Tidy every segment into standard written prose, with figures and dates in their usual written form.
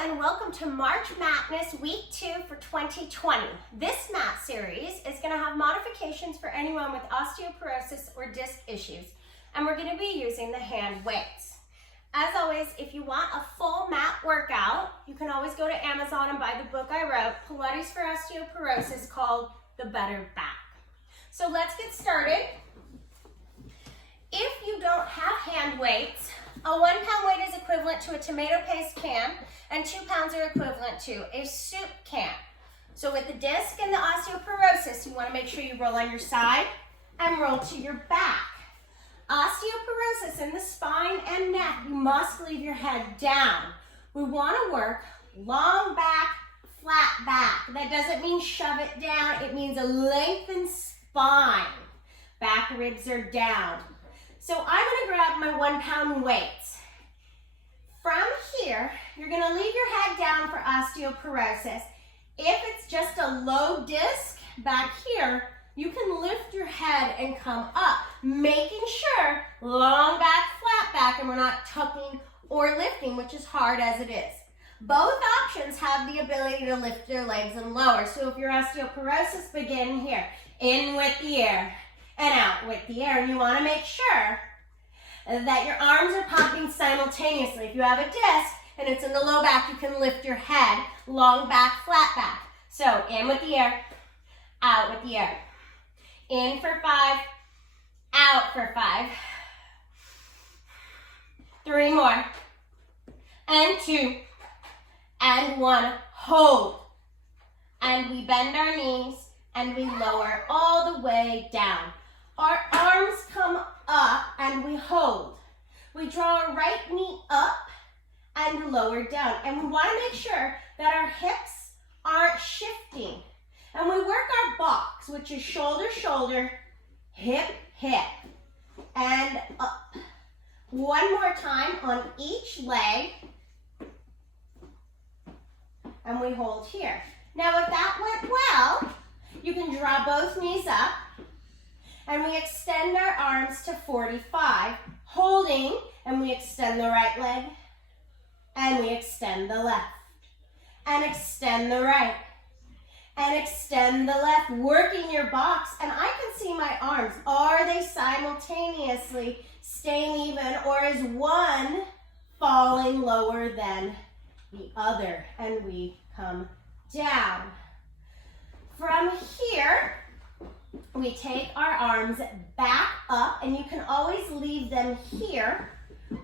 and welcome to March Madness Week 2 for 2020. This mat series is going to have modifications for anyone with osteoporosis or disc issues, and we're going to be using the hand weights. As always, if you want a full mat workout, you can always go to Amazon and buy the book I wrote, Pilates for Osteoporosis, called The Better Back. So let's get started. If you don't have hand weights, a 1 pound weight is equivalent to a tomato paste can, and 2 pounds are equivalent to a soup can. So with the disc and the osteoporosis, you want to make sure you roll on your side and roll to your back. Osteoporosis in the spine and neck, you must leave your head down. We want to work long back, flat back. That doesn't mean shove it down. It means a lengthened spine. Back ribs are down. So I'm going to grab my 1 pound weights. From here, you're going to leave your head down for osteoporosis. If it's just a low disc back here, you can lift your head and come up, making sure long back, flat back, and we're not tucking or lifting, which is hard as it is. Both options have the ability to lift your legs and lower. So if your osteoporosis, begin here, in with the air and out with the air. And you want to make sure that your arms are popping simultaneously. If you have a disc and it's in the low back, you can lift your head, long back, flat back. So in with the air, out with the air. In for 5, out for 5. 3 more. And 2. And 1. Hold. And we bend our knees and we lower all the way down. Our arms come up and we hold. We draw our right knee up and lower down. And we want to make sure that our hips aren't shifting. And we work our box, which is shoulder, shoulder, hip, hip, and up. One more time on each leg. And we hold here. Now, if that went well, you can draw both knees up. And we extend our arms to 45, holding, and we extend the right leg, and we extend the left, and extend the right, and extend the left, working your box. And I can see my arms. Are they simultaneously staying even, or is one falling lower than the other? And we come down. From here, we take our arms back up, and you can always leave them here,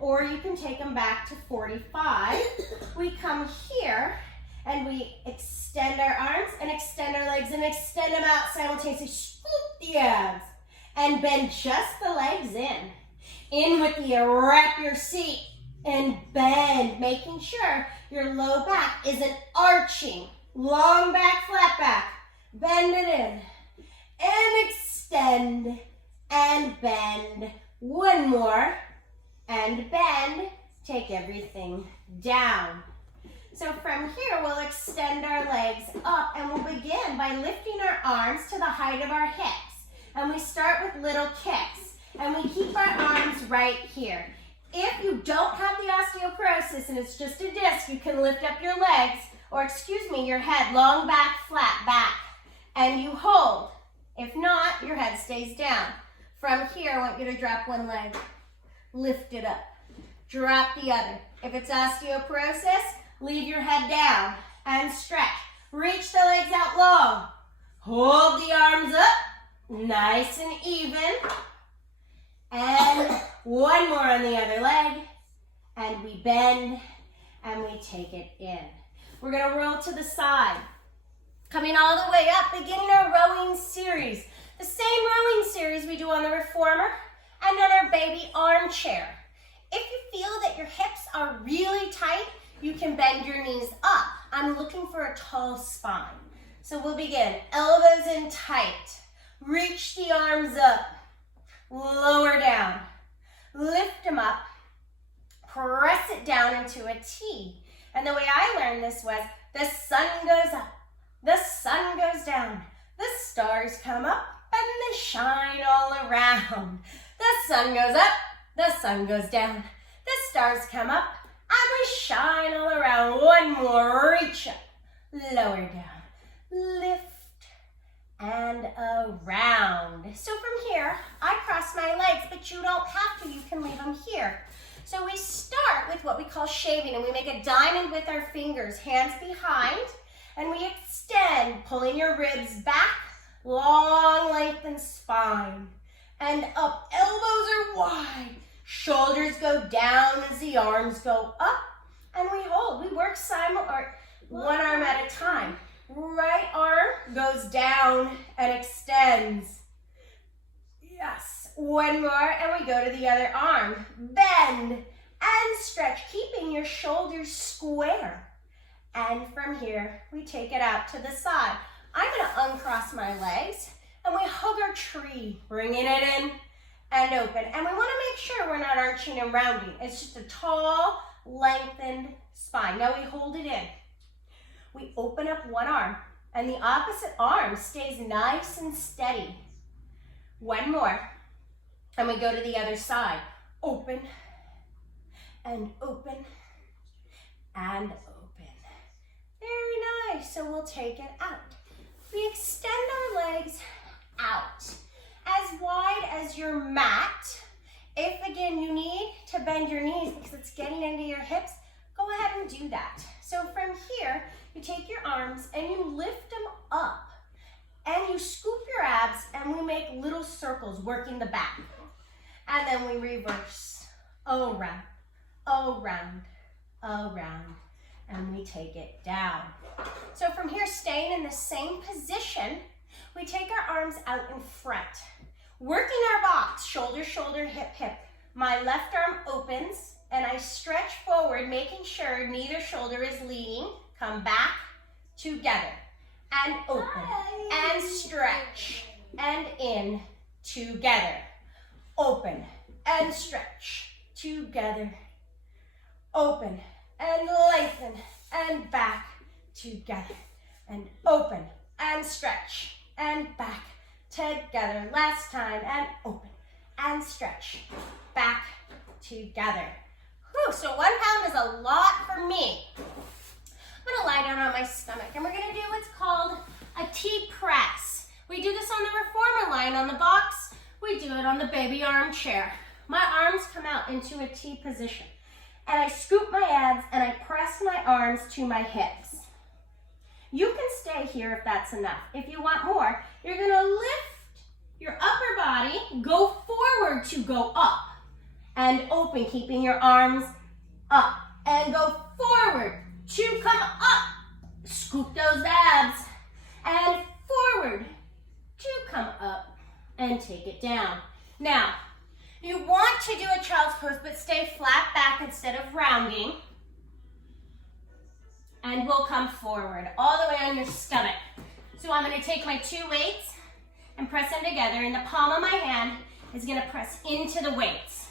or you can take them back to 45. We come here, and we extend our arms and extend our legs and extend them out simultaneously. Scoop the abs and bend just the legs in. In with the air, wrap your seat and bend, making sure your low back isn't arching. Long back, flat back. Bend it in. And extend and bend. One more and bend. Take everything down. So from here, we'll extend our legs up, and we'll begin by lifting our arms to the height of our hips. And we start with little kicks, and we keep our arms right here. If you don't have the osteoporosis and it's just a disc, you can lift up your legs, or your head, long back, flat back, and you hold. If not, your head stays down. From here, I want you to drop one leg, lift it up, drop the other. If it's osteoporosis, leave your head down and stretch. Reach the legs out long. Hold the arms up, nice and even. And one more on the other leg. And we bend and we take it in. We're gonna roll to the side. Coming all the way up, beginning our rowing series. The same rowing series we do on the reformer and on our baby armchair. If you feel that your hips are really tight, you can bend your knees up. I'm looking for a tall spine. So we'll begin. Elbows in tight. Reach the arms up. Lower down. Lift them up. Press it down into a T. And the way I learned this was the sun goes up. The sun goes down. The stars come up and they shine all around. The sun goes up. The sun goes down. The stars come up and we shine all around. One more, reach up, lower down, lift, and around. So from here, I cross my legs, but you don't have to, you can leave them here. So we start with what we call shaving, and we make a diamond with our fingers, hands behind, and we extend, pulling your ribs back, long lengthened spine, and up, elbows are wide, shoulders go down as the arms go up, and we hold. We work one arm at a time. Right arm goes down and extends. Yes, one more, and we go to the other arm. Bend and stretch, keeping your shoulders square. And from here, we take it out to the side. I'm gonna uncross my legs, and we hug our tree, bringing it in and open. And we wanna make sure we're not arching and rounding. It's just a tall, lengthened spine. Now we hold it in. We open up one arm, and the opposite arm stays nice and steady. One more, and we go to the other side. Open, and open, and open. Very nice, so we'll take it out. We extend our legs out, as wide as your mat. If, again, you need to bend your knees because it's getting into your hips, go ahead and do that. So from here, you take your arms and you lift them up, and you scoop your abs, and we make little circles working the back. And then we reverse, around, around, around, and we take it down. So from here, staying in the same position, we take our arms out in front, working our box, shoulder, shoulder, hip, hip. My left arm opens, and I stretch forward, making sure neither shoulder is leaning. Come back, together, and open, and stretch, and in, together. Open, and stretch, together. Open, and lengthen, and back, together. And open, and stretch, and back, together. Last time, and open, and stretch, back, together. Whew, so 1 pound is a lot for me. I'm gonna lie down on my stomach, and we're gonna do what's called a T press. We do this on the reformer lying on the box. We do it on the baby armchair. My arms come out into a T position, and I scoop my abs, and I press my arms to my hips. You can stay here if that's enough. If you want more, you're gonna lift your upper body, go forward to go up, and open, keeping your arms up, and go forward to come up. Scoop those abs, and forward to come up, and take it down. Now, you want to do a child's pose, but stay flat back instead of rounding. And we'll come forward, all the way on your stomach. So I'm gonna take my 2 weights and press them together, and the palm of my hand is gonna press into the weights.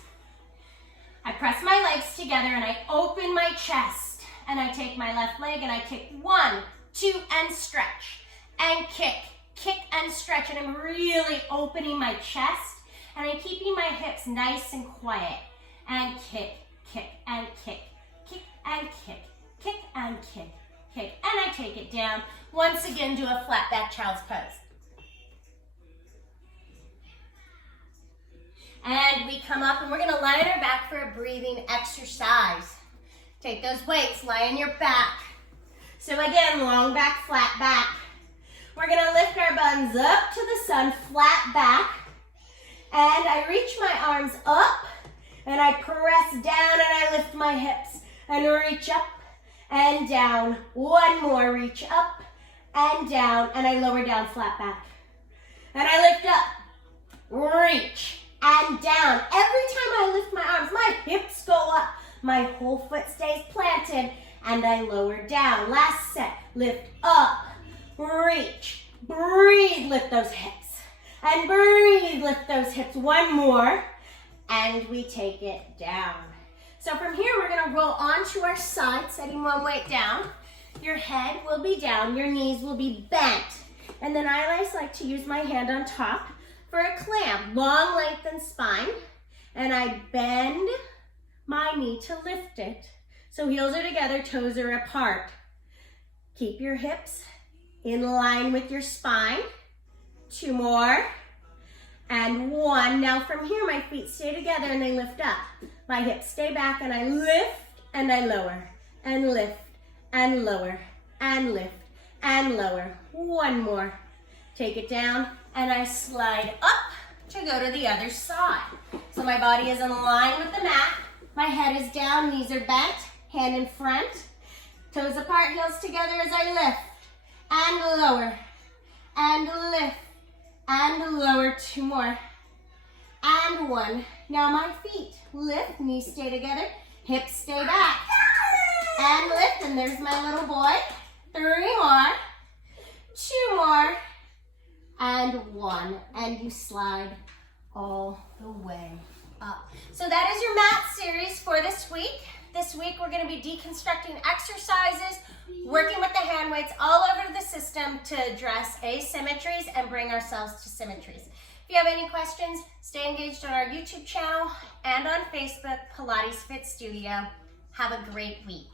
I press my legs together, and I open my chest, and I take my left leg, and I kick 1, 2, and stretch, and kick, kick, and stretch, and I'm really opening my chest, and I'm keeping my hips nice and quiet, and kick, kick, and kick, kick, and kick, kick, and kick, kick, and I take it down. Once again, do a flat back child's pose. And we come up, and we're gonna lie on our back for a breathing exercise. Take those weights, lie on your back. So again, long back, flat back. We're gonna lift our buns up to the sun, flat back. And I reach my arms up, and I press down, and I lift my hips, and reach up and down. One more, reach up and down, and I lower down, flat back. And I lift up, reach, and down. Every time I lift my arms, my hips go up, my whole foot stays planted, and I lower down. Last set, lift up, reach, breathe, lift those hips, and breathe, lift those hips. One more, and we take it down. So from here, we're gonna roll onto our side, setting one weight down. Your head will be down, your knees will be bent. And then I always like to use my hand on top for a clam, long lengthened spine. And I bend my knee to lift it. So heels are together, toes are apart. Keep your hips in line with your spine. 2 more. And 1. Now from here, my feet stay together and they lift up. My hips stay back and I lift and I lower. And lift and lower. And lift and lower. 1 more. Take it down and I slide up to go to the other side. So my body is in line with the mat. My head is down, knees are bent, hand in front. Toes apart, heels together as I lift and lower. And lift and lower. 2 more. And 1. Now my feet lift, knees stay together, hips stay back. And lift, and there's my little boy. 3 more. 2 more. And 1. And you slide all the way up. So that is your mat series for this week. This week we're going to be deconstructing exercises, working with the hand weights all over the system to address asymmetries and bring ourselves to symmetries. If you have any questions, stay engaged on our YouTube channel and on Facebook, Pilates Fit Studio. Have a great week.